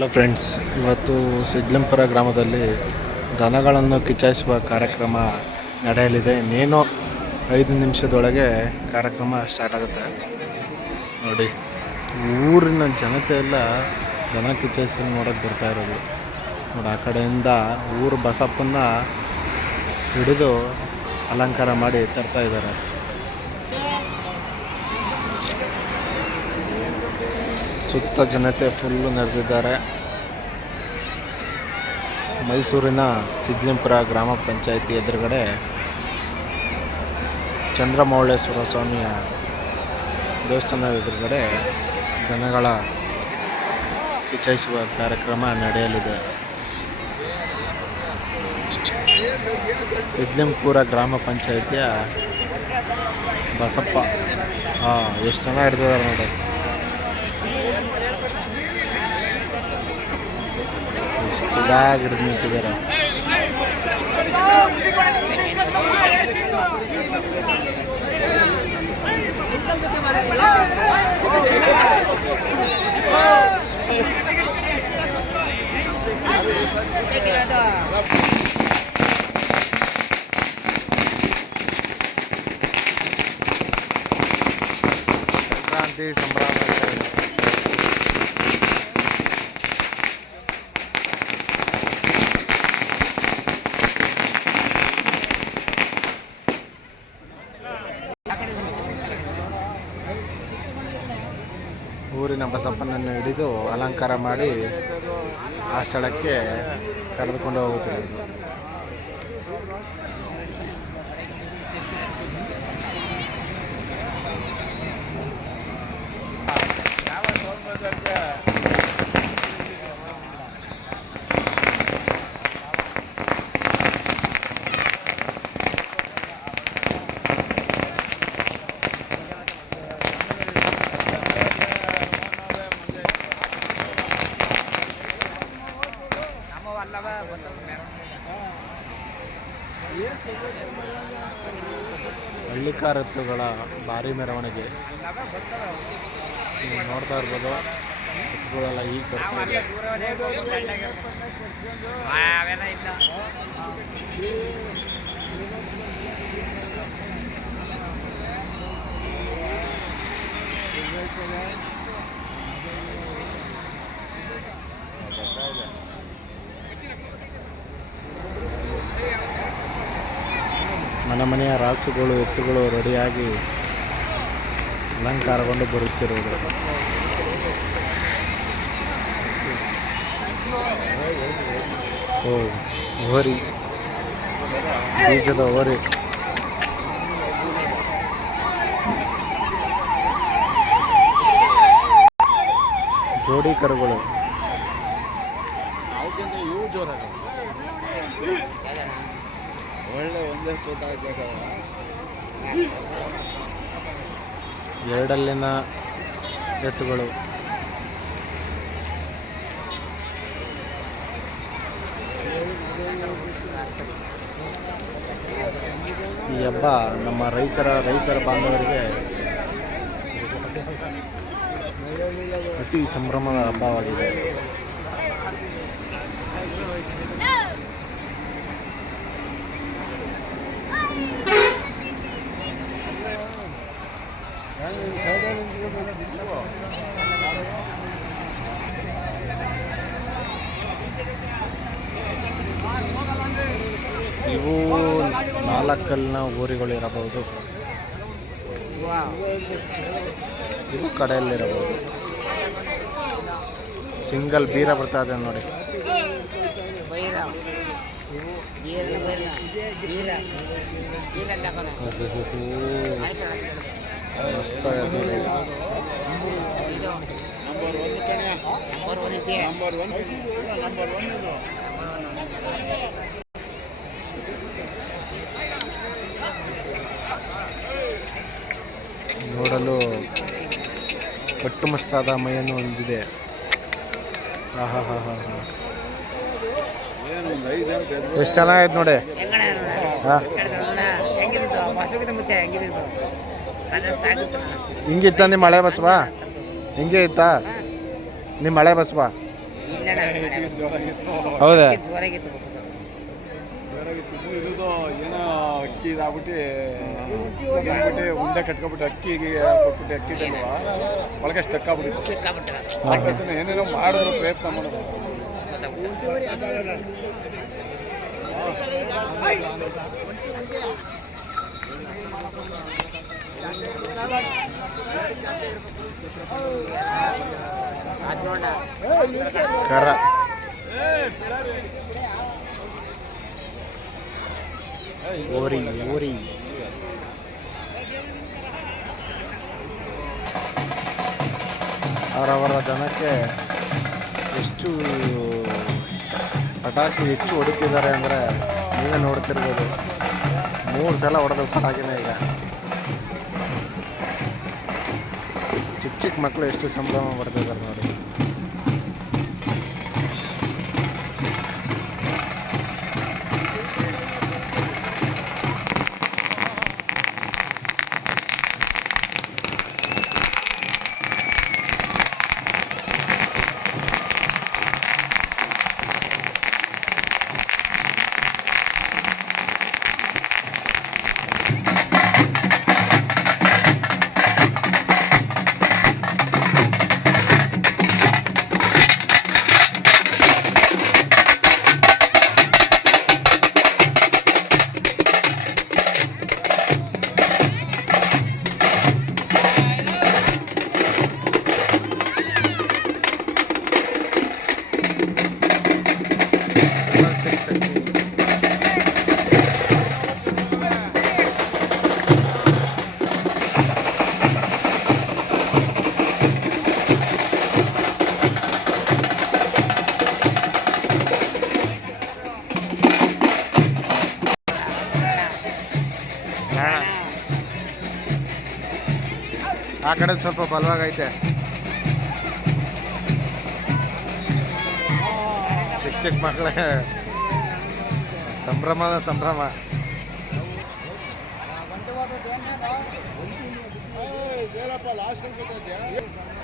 Hello friends ಇವತ್ತು ಸಿದ್ಲಿಂಪುರ ಗ್ರಾಮದಲ್ಲಿ ದನಗಳನ್ನು ಕಿಚ್ಚಾಯಿಸುವ ಕಾರ್ಯಕ್ರಮ ನಡೆಯಲಿದೆ. ಇನ್ನೇನು ಐದು ನಿಮಿಷದೊಳಗೆ ಕಾರ್ಯಕ್ರಮ ಸ್ಟಾರ್ಟ್ ಆಗುತ್ತೆ. ನೋಡಿ, ಊರಿನ ಜನತೆ ಎಲ್ಲ ದನ ಕಿಚ್ಚಾಯಿಸಿ ನೋಡೋಕ್ಕೆ ಬರ್ತಾ ಇರೋದು. ನೋಡಿ, ಆ ಕಡೆಯಿಂದ ಊರು ಬಸಪ್ಪನ್ನ ಹಿಡಿದು ಅಲಂಕಾರ ಮಾಡಿ ತರ್ತಾ ಇದ್ದಾರೆ. ಸುತ್ತ ಜನತೆ ಫುಲ್ಲು ನೆರೆದಿದ್ದಾರೆ. ಮೈಸೂರಿನ ಸಿದ್ಲಿಂಪುರ ಗ್ರಾಮ ಪಂಚಾಯಿತಿ ಎದುರುಗಡೆ ಚಂದ್ರಮೌಳೇಶ್ವರ ಸ್ವಾಮಿಯ ದೇವಸ್ಥಾನದ ಎದುರುಗಡೆ ದನಗಳ ಕಿಚ್ಚಾಯಿಸುವ ಕಾರ್ಯಕ್ರಮ ನಡೆಯಲಿದೆ. ಸಿದ್ಲಿಂಪುರ ಗ್ರಾಮ ಪಂಚಾಯಿತಿಯ ಬಸಪ್ಪ. ಹಾಂ ಎಷ್ಟು ಜನ ಹಿಡ್ದಿದ್ದಾರೆ ನೋಡಿ. ಇದಾಗಿ ಹಿಡಿದು ನಿಂತಿದ್ದಾರೆ ಸಂಕ್ರಾಂತಿ ಸಂಭ್ರಮ ಅಂತ ಇದೆ. ಊರಿನ ಬಸಪ್ಪನನ್ನು ಹಿಡಿದು ಅಲಂಕಾರ ಮಾಡಿ ಆ ಸ್ಥಳಕ್ಕೆ ಕರೆದುಕೊಂಡು ಹೋಗುತ್ತಿರುವುದು. ಹಳ್ಳಿಕಾರ ಎತ್ತುಗಳ ಭಾರಿ ಮೆರವಣಿಗೆ. ನೀವು ನೋಡ್ತಾ ಇರ್ಬೋದು ಎತ್ತುಗಳೆಲ್ಲ ಈಗ ಬರ್ತಾ ಇದೆ. ಮನೆ ಮನೆಯ ರಾಸುಗಳು ಎತ್ತುಗಳು ರೆಡಿಯಾಗಿ ಅಲಂಕಾರಗೊಂಡು ಬರುತ್ತಿರುವುದು. ಓ ಓರಿ. ಬೀಜದ ಓರಿ. ಜೋಡಿ ಕರುಗಳು. ಒಳ್ಳೆ ಒಂದೇ ತೂಕ ಎರಡಲ್ಲಿನ ಎತ್ತುಗಳು. ಈ ಹಬ್ಬ ನಮ್ಮ ರೈತರ ರೈತರ ಬಾಂಧವರಿಗೆ ಅತಿ ಸಂಭ್ರಮದ ಹಬ್ಬವಾಗಿದೆ. ಇವು ನಾಲ್ಕಲ್ಲಿನ ಊರಿಗಳು ಇರಬಹುದು ಇವು ಕಡೆಯಲ್ಲಿರಬಹುದು ಸಿಂಗಲ್ ಬೀರ ಬರ್ತಾ ಇದೆ ನೋಡಿ ಬೈರ ನೋಡಲು ಕಟ್ಟುಮಸ್ತಾದ ಮೈಯನ್ನು ಹೊಂದಿದೆ. ಹಾ ಹಾ ಹಾ. ಹಾ ಹಾ ಎಷ್ಟು ಚೆನ್ನಾಗೈತೆ ನೋಡಿ ಹಾ ಹಿಂಗಿತ್ತ ನಿಮ್ಮ ಮಳೆ ಬಸವ? ಹಿಂಗೆ ಇತ್ತಾ? ನಿಮ್ಮ ಮಳೆ ಬಸವ? ಹೌದಾ? ಏನೋ ಅಕ್ಕಿ ಇದಾಗ್ಬಿಟ್ಟು ಉಂಡೆ ಕಟ್ಕೊಬಿಟ್ಟು ಅಕ್ಕಿಗೆ ಕೊಟ್ಬಿಟ್ಟು ಅಕ್ಕಿ ತಂದ್ವಾ ಒಳಗೆ ಸ್ಟಕ್ ಅದಕ್ಕೋಸ್ಕರ ಏನೇನೋ ಮಾಡಿದ್ರು ಪ್ರಯತ್ನ ಮಾಡೋದು ಕರ. ಓರಿ ಓರಿ. ಅವರವರ ಜನಕ್ಕೆ ಎಷ್ಟು ಪಟಾಕಿ ಹೆಚ್ಚು ಹೊಡಿತಿದ್ದಾರೆ ಅಂದರೆ ನೀವೇ ನೋಡ್ತಿರ್ಬೋದು. ಮೂರು ಸಲ ಹೊಡೆದು ಪಟಾಕಿನ ಈಗ. ಚಿಕ್ಕ ಚಿಕ್ಕ ಮಕ್ಕಳು ಎಷ್ಟು ಸಂಭ್ರಮ ಪಡ್ತಿದ್ದಾರೆ ನೋಡಿ. ಆ ಕಡೆ ಸ್ವಲ್ಪ ಬಲವಾಗೈತೆ. ಚಿಕ್ಕ ಚಿಕ್ಕ ಮಕ್ಕಳೇ. ಸಂಭ್ರಮದ ಸಂಭ್ರಮ. ಲಾಸ್ಟ್